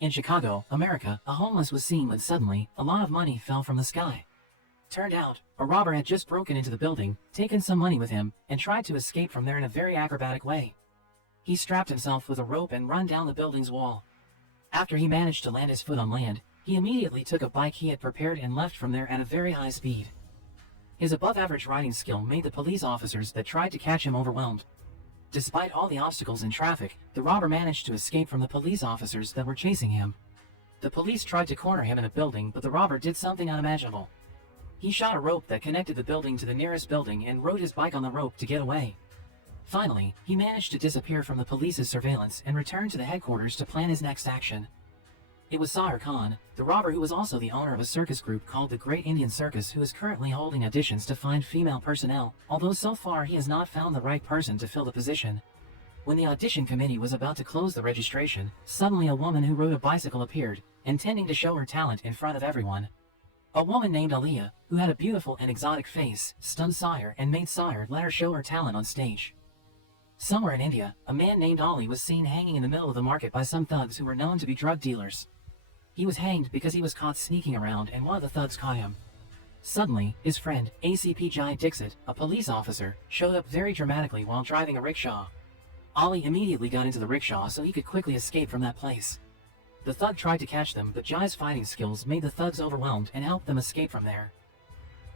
In Chicago, America, a homeless was seen when suddenly, a lot of money fell from the sky. Turned out, a robber had just broken into the building, taken some money with him, and tried to escape from there in a very acrobatic way. He strapped himself with a rope and run down the building's wall. After he managed to land his foot on land, he immediately took a bike he had prepared and left from there at a very high speed. His above-average riding skill made the police officers that tried to catch him overwhelmed. Despite all the obstacles in traffic, the robber managed to escape from the police officers that were chasing him. The police tried to corner him in a building, but the robber did something unimaginable. He shot a rope that connected the building to the nearest building and rode his bike on the rope to get away. Finally, he managed to disappear from the police's surveillance and return to the headquarters to plan his next action. It was Sahir Khan, the robber who was also the owner of a circus group called the Great Indian Circus, who is currently holding auditions to find female personnel, although so far he has not found the right person to fill the position. When the audition committee was about to close the registration, suddenly a woman who rode a bicycle appeared, intending to show her talent in front of everyone. A woman named Aliyah, who had a beautiful and exotic face, stunned Sahir and made Sahir let her show her talent on stage. Somewhere in India, a man named Ali was seen hanging in the middle of the market by some thugs who were known to be drug dealers. He was hanged because he was caught sneaking around and one of the thugs caught him. Suddenly, his friend, ACP Jai Dixit, a police officer, showed up very dramatically while driving a rickshaw. Ali immediately got into the rickshaw so he could quickly escape from that place. The thug tried to catch them, but Jai's fighting skills made the thugs overwhelmed and helped them escape from there.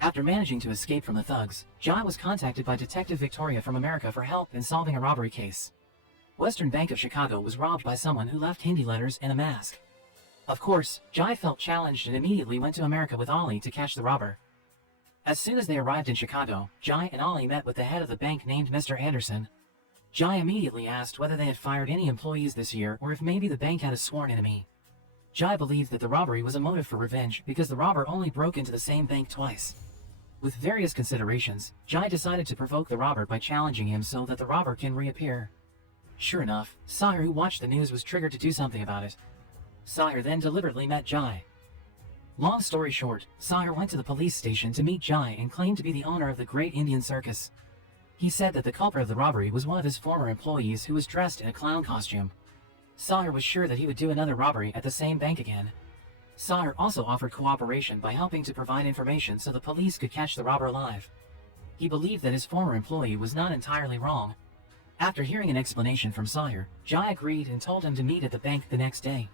After managing to escape from the thugs, Jai was contacted by Detective Victoria from America for help in solving a robbery case. Western Bank of Chicago was robbed by someone who left Hindi letters and a mask. Of course, Jai felt challenged and immediately went to America with Ali to catch the robber. As soon as they arrived in Chicago, Jai and Ali met with the head of the bank named Mr. Anderson. Jai immediately asked whether they had fired any employees this year or if maybe the bank had a sworn enemy. Jai believed that the robbery was a motive for revenge because the robber only broke into the same bank twice. With various considerations, Jai decided to provoke the robber by challenging him so that the robber can reappear. Sure enough, Sahir, who watched the news, was triggered to do something about it. Sahir then deliberately met Jai. Long story short, Sahir went to the police station to meet Jai and claimed to be the owner of the Great Indian Circus. He said that the culprit of the robbery was one of his former employees who was dressed in a clown costume. Sahir was sure that he would do another robbery at the same bank again. Sahir also offered cooperation by helping to provide information so the police could catch the robber alive. He believed that his former employee was not entirely wrong. After hearing an explanation from Sahir, Jai agreed and told him to meet at the bank the next day.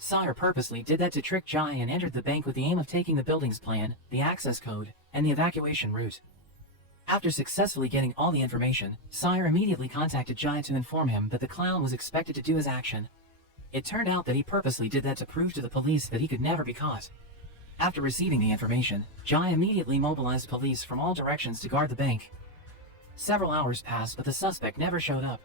Sahir purposely did that to trick Jai and entered the bank with the aim of taking the building's plan, the access code, and the evacuation route. After successfully getting all the information, Sahir immediately contacted Jai to inform him that the clown was expected to do his action. It turned out that he purposely did that to prove to the police that he could never be caught. After receiving the information, Jai immediately mobilized police from all directions to guard the bank. Several hours passed, but the suspect never showed up.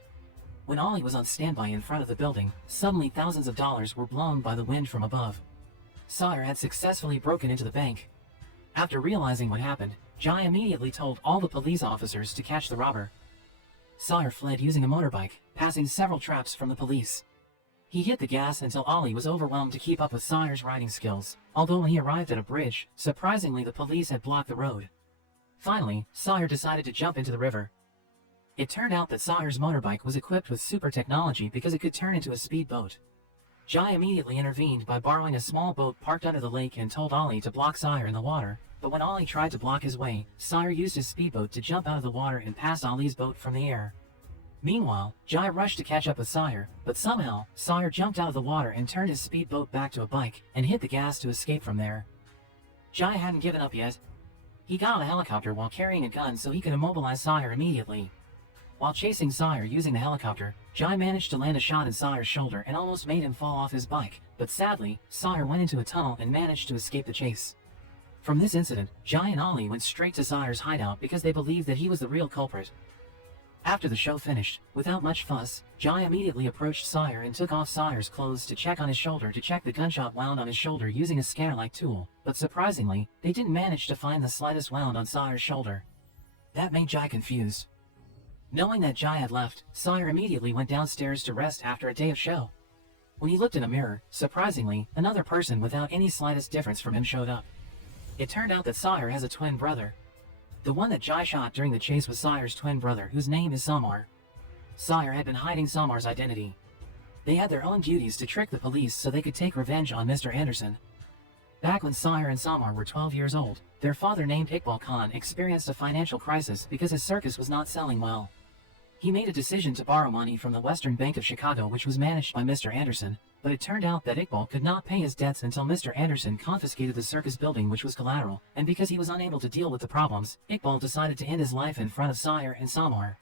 When Ali was on standby in front of the building, suddenly thousands of dollars were blown by the wind from above. Sahir had successfully broken into the bank. After realizing what happened, Jai immediately told all the police officers to catch the robber. Sahir fled using a motorbike, passing several traps from the police. He hit the gas until Ali was overwhelmed to keep up with Sahir's riding skills, although when he arrived at a bridge, surprisingly the police had blocked the road. Finally, Sahir decided to jump into the river. It turned out that Sahir's motorbike was equipped with super technology because it could turn into a speedboat. Jai immediately intervened by borrowing a small boat parked under the lake and told Ali to block Sahir in the water, but when Ali tried to block his way, Sahir used his speedboat to jump out of the water and pass Ali's boat from the air. Meanwhile, Jai rushed to catch up with Sahir, but somehow, Sahir jumped out of the water and turned his speedboat back to a bike and hit the gas to escape from there. Jai hadn't given up yet. He got on a helicopter while carrying a gun so he could immobilize Sahir immediately. While chasing Sahir using the helicopter, Jai managed to land a shot in Sahir's shoulder and almost made him fall off his bike, but sadly, Sahir went into a tunnel and managed to escape the chase. From this incident, Jai and Ali went straight to Sahir's hideout because they believed that he was the real culprit. After the show finished, without much fuss, Jai immediately approached Sahir and took off Sahir's clothes to check on his shoulder to check the gunshot wound on his shoulder using a scanner-like tool, but surprisingly, they didn't manage to find the slightest wound on Sahir's shoulder. That made Jai confused. Knowing that Jai had left, Sahir immediately went downstairs to rest after a day of show. When he looked in a mirror, surprisingly, another person without any slightest difference from him showed up. It turned out that Sahir has a twin brother. The one that Jai shot during the chase was Sahir's twin brother, whose name is Samar. Sahir had been hiding Samar's identity. They had their own duties to trick the police so they could take revenge on Mr. Anderson. Back when Sahir and Samar were 12 years old, their father named Iqbal Khan experienced a financial crisis because his circus was not selling well. He made a decision to borrow money from the Western Bank of Chicago, which was managed by Mr. Anderson, but it turned out that Iqbal could not pay his debts until Mr. Anderson confiscated the circus building, which was collateral, and because he was unable to deal with the problems, Iqbal decided to end his life in front of Sahir and Samar.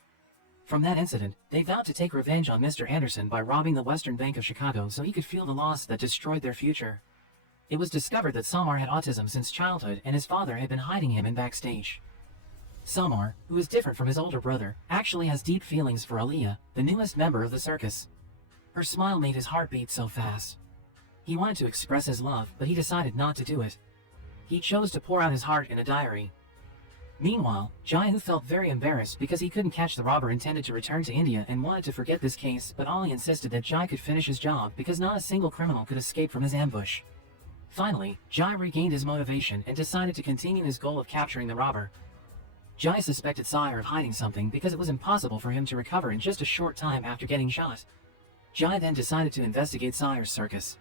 From that incident, they vowed to take revenge on Mr. Anderson by robbing the Western Bank of Chicago so he could feel the loss that destroyed their future. It was discovered that Samar had autism since childhood and his father had been hiding him in backstage. Samar, who is different from his older brother, actually has deep feelings for Aliyah, the newest member of the circus. Her smile made his heart beat so fast. He wanted to express his love, but he decided not to do it. He chose to pour out his heart in a diary. Meanwhile, Jai, who felt very embarrassed because he couldn't catch the robber, intended to return to India and wanted to forget this case, but Ali insisted that Jai could finish his job because not a single criminal could escape from his ambush. Finally, Jai regained his motivation and decided to continue his goal of capturing the robber. Jai suspected Sahir of hiding something because it was impossible for him to recover in just a short time after getting shot. Jai then decided to investigate Sahir's circus.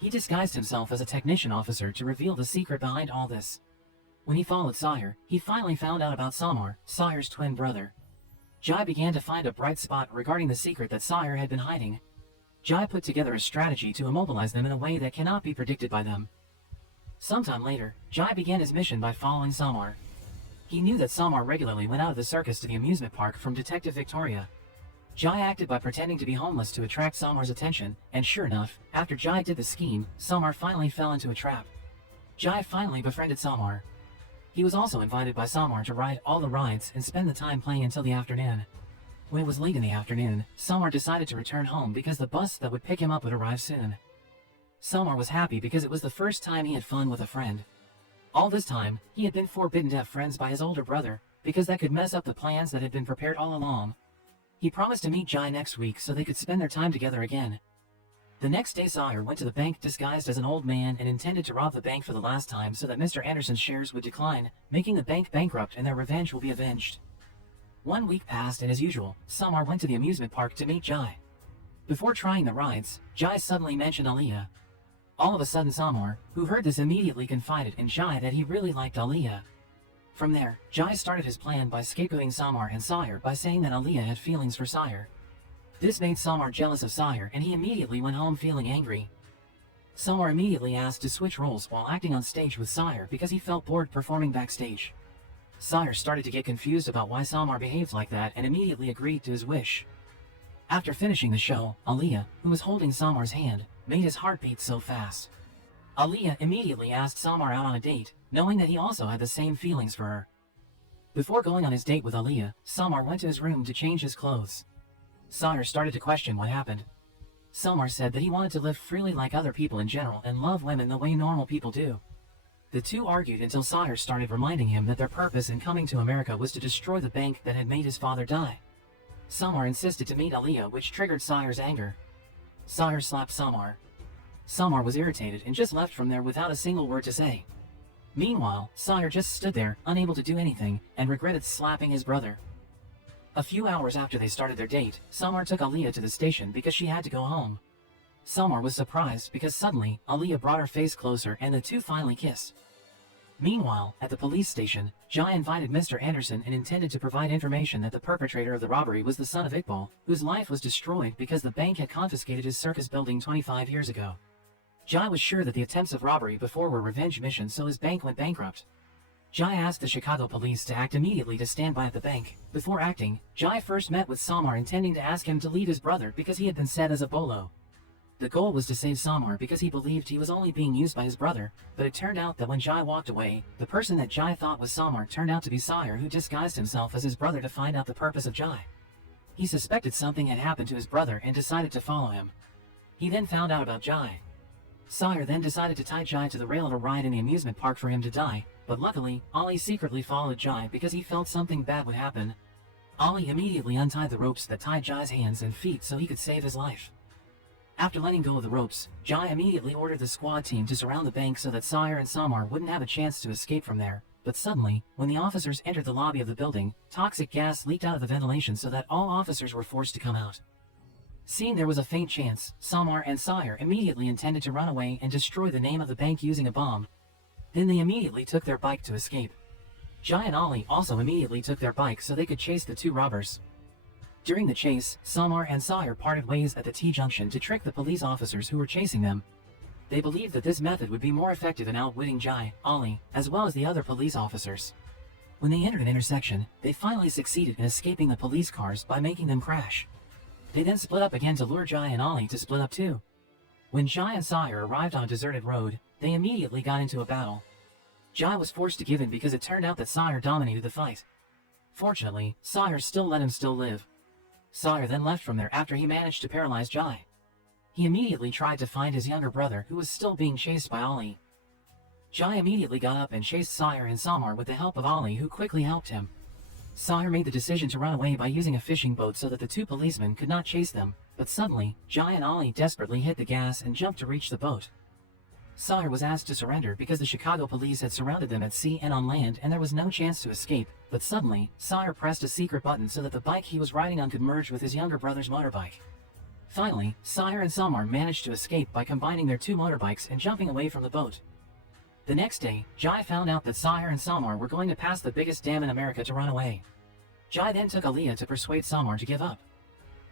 He disguised himself as a technician officer to reveal the secret behind all this. When he followed Sahir, he finally found out about Samar, Sahir's twin brother. Jai began to find a bright spot regarding the secret that Sahir had been hiding. Jai put together a strategy to immobilize them in a way that cannot be predicted by them. Sometime later, Jai began his mission by following Samar. He knew that Samar regularly went out of the circus to the amusement park from Detective Victoria. Jai acted by pretending to be homeless to attract Samar's attention, and sure enough, after Jai did the scheme, Samar finally fell into a trap. Jai finally befriended Samar. He was also invited by Samar to ride all the rides and spend the time playing until the afternoon. When it was late in the afternoon, Samar decided to return home because the bus that would pick him up would arrive soon. Samar was happy because it was the first time he had fun with a friend. All this time, he had been forbidden to have friends by his older brother, because that could mess up the plans that had been prepared all along. He promised to meet Jai next week so they could spend their time together again. The next day, Sahir went to the bank disguised as an old man and intended to rob the bank for the last time so that Mr. Anderson's shares would decline, making the bank bankrupt, and their revenge will be avenged. 1 week passed, and as usual, Samar went to the amusement park to meet Jai. Before trying the rides, Jai suddenly mentioned Aliyah. All of a sudden, Samar, who heard this, immediately confided in Jai that he really liked Aliyah. From there, Jai started his plan by scapegoating Samar and Sahir by saying that Aliyah had feelings for Sahir. This made Samar jealous of Sahir, and he immediately went home feeling angry. Samar immediately asked to switch roles while acting on stage with Sahir because he felt bored performing backstage. Sahir started to get confused about why Samar behaved like that and immediately agreed to his wish. After finishing the show, Aliyah, who was holding Samar's hand, made his heart beat so fast. Aliyah immediately asked Samar out on a date, knowing that he also had the same feelings for her. Before going on his date with Aliyah, Samar went to his room to change his clothes. Sahir started to question what happened. Samar said that he wanted to live freely like other people in general and love women the way normal people do. The two argued until Sahir started reminding him that their purpose in coming to America was to destroy the bank that had made his father die. Samar insisted to meet Aliyah, which triggered Sahir's anger. Sahir slapped Samar. Samar was irritated and just left from there without a single word to say. Meanwhile, Sahir just stood there, unable to do anything, and regretted slapping his brother. A few hours after they started their date, Samar took Aliyah to the station because she had to go home. Samar was surprised because suddenly, Aliyah brought her face closer and the two finally kissed. Meanwhile, at the police station, Jai invited Mr. Anderson and intended to provide information that the perpetrator of the robbery was the son of Iqbal, whose life was destroyed because the bank had confiscated his circus building 25 years ago. Jai was sure that the attempts of robbery before were revenge missions, so his bank went bankrupt. Jai asked the Chicago police to act immediately to stand by at the bank. Before acting, Jai first met with Samar, intending to ask him to leave his brother because he had been set as a bolo. The goal was to save Samar because he believed he was only being used by his brother, but it turned out that when Jai walked away, the person that Jai thought was Samar turned out to be Sahir, who disguised himself as his brother to find out the purpose of Jai. He suspected something had happened to his brother and decided to follow him. He then found out about Jai. Sahir then decided to tie Jai to the rail of a ride in the amusement park for him to die, but luckily, Ali secretly followed Jai because he felt something bad would happen. Ali immediately untied the ropes that tied Jai's hands and feet so he could save his life. After letting go of the ropes, Jai immediately ordered the squad team to surround the bank so that Sahir and Samar wouldn't have a chance to escape from there. But suddenly, when the officers entered the lobby of the building, toxic gas leaked out of the ventilation so that all officers were forced to come out. Seeing there was a faint chance, Samar and Sire immediately intended to run away and destroy the name of the bank using a bomb. Then they immediately took their bike to escape. Jai and Ali also immediately took their bike so they could chase the two robbers. During the chase, Samar and Sire parted ways at the T-junction to trick the police officers who were chasing them. They believed that this method would be more effective in outwitting Jai, Ali, as well as the other police officers. When they entered an intersection, they finally succeeded in escaping the police cars by making them crash. They then split up again to lure Jai and Ali to split up too. When Jai and Sire arrived on a deserted road, they immediately got into a battle. Jai was forced to give in because it turned out that Sire dominated the fight. Fortunately, Sire still let him live. Sire then left from there after he managed to paralyze Jai. He immediately tried to find his younger brother who was still being chased by Ali. Jai immediately got up and chased Sire and Samar with the help of Ali, who quickly helped him. Sire made the decision to run away by using a fishing boat so that the two policemen could not chase them, but suddenly, Jai and Ali desperately hit the gas and jumped to reach the boat. Sire was asked to surrender because the Chicago police had surrounded them at sea and on land and there was no chance to escape, but suddenly, Sire pressed a secret button so that the bike he was riding on could merge with his younger brother's motorbike. Finally, Sire and Samar managed to escape by combining their two motorbikes and jumping away from the boat. The next day, Jai found out that Sire and Samar were going to pass the biggest dam in America to run away. Jai then took Aaliyah to persuade Samar to give up.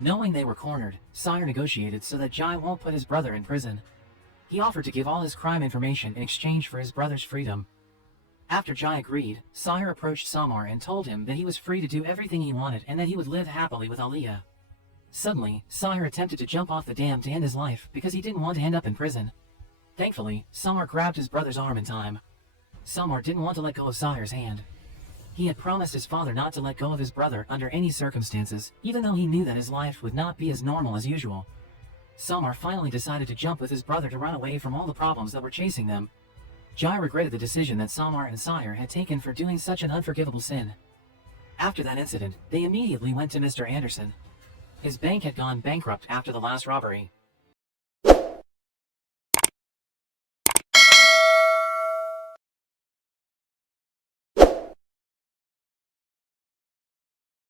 Knowing they were cornered, Sire negotiated so that Jai won't put his brother in prison. He offered to give all his crime information in exchange for his brother's freedom. After Jai agreed, Sire approached Samar and told him that he was free to do everything he wanted and that he would live happily with Aaliyah. Suddenly, Sire attempted to jump off the dam to end his life because he didn't want to end up in prison. Thankfully, Samar grabbed his brother's arm in time. Samar didn't want to let go of Sire's hand. He had promised his father not to let go of his brother under any circumstances, even though he knew that his life would not be as normal as usual. Samar finally decided to jump with his brother to run away from all the problems that were chasing them. Jai regretted the decision that Samar and Sire had taken for doing such an unforgivable sin. After that incident, they immediately went to Mr. Anderson. His bank had gone bankrupt after the last robbery.